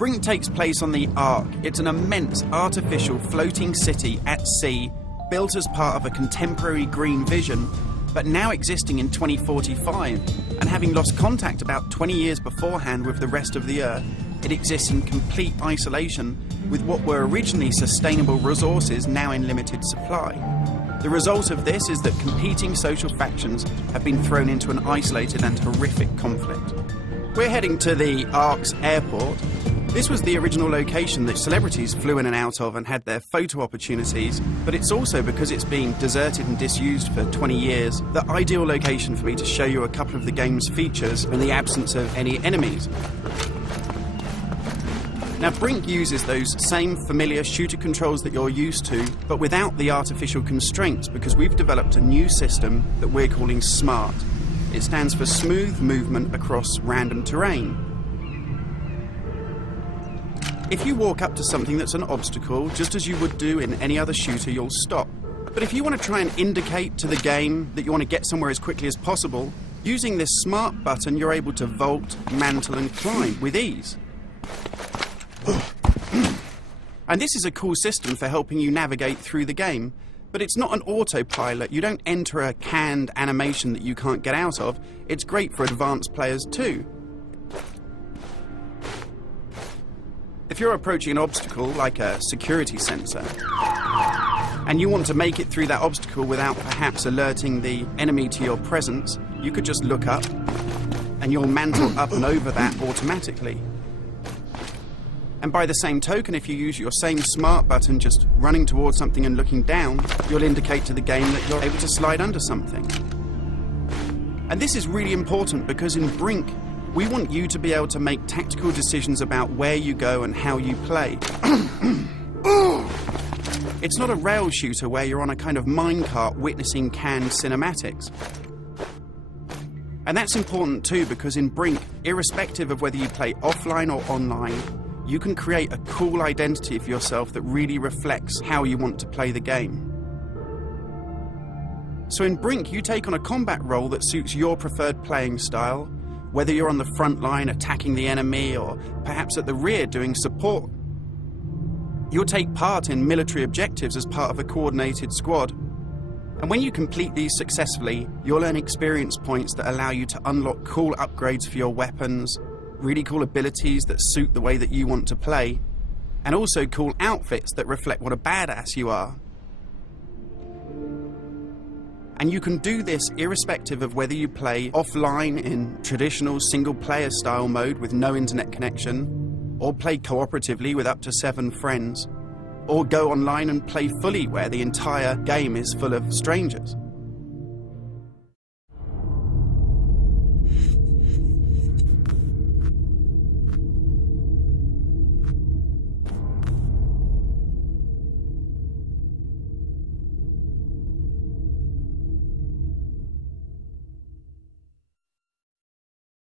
Brink takes place on the Ark. It's an immense artificial floating city at sea, built as part of a contemporary green vision, but now existing in 2045, and having lost contact about 20 years beforehand with the rest of the Earth, it exists in complete isolation, with what were originally sustainable resources now in limited supply. The result of this is that competing social factions have been thrown into an isolated and horrific conflict. We're heading to the Ark's airport. This was the original location that celebrities flew in and out of and had their photo opportunities, but it's also, because it's been deserted and disused for 20 years, the ideal location for me to show you a couple of the game's features in the absence of any enemies. Now, Brink uses those same familiar shooter controls that you're used to, but without the artificial constraints, because we've developed a new system that we're calling SMART. It stands for Smooth Movement Across Random Terrain. If you walk up to something that's an obstacle, just as you would do in any other shooter, you'll stop. But if you want to try and indicate to the game that you want to get somewhere as quickly as possible, using this SMART button, you're able to vault, mantle and climb with ease. And this is a cool system for helping you navigate through the game, but it's not an autopilot. You don't enter a canned animation that you can't get out of. It's great for advanced players too. If you're approaching an obstacle like a security sensor, and you want to make it through that obstacle without perhaps alerting the enemy to your presence, you could just look up and you'll mantle up and over that automatically. And by the same token, if you use your same SMART button just running towards something and looking down, you'll indicate to the game that you're able to slide under something. And this is really important because in Brink, we want you to be able to make tactical decisions about where you go and how you play. It's not a rail shooter where you're on a kind of minecart witnessing canned cinematics. And that's important too, because in Brink, irrespective of whether you play offline or online, you can create a cool identity for yourself that really reflects how you want to play the game. So in Brink, you take on a combat role that suits your preferred playing style, whether you're on the front line attacking the enemy or perhaps at the rear doing support. You'll take part in military objectives as part of a coordinated squad. And when you complete these successfully, you'll earn experience points that allow you to unlock cool upgrades for your weapons, really cool abilities that suit the way that you want to play, and also cool outfits that reflect what a badass you are. And you can do this irrespective of whether you play offline in traditional single-player style mode with no internet connection, or play cooperatively with up to 7 friends, or go online and play fully where the entire game is full of strangers.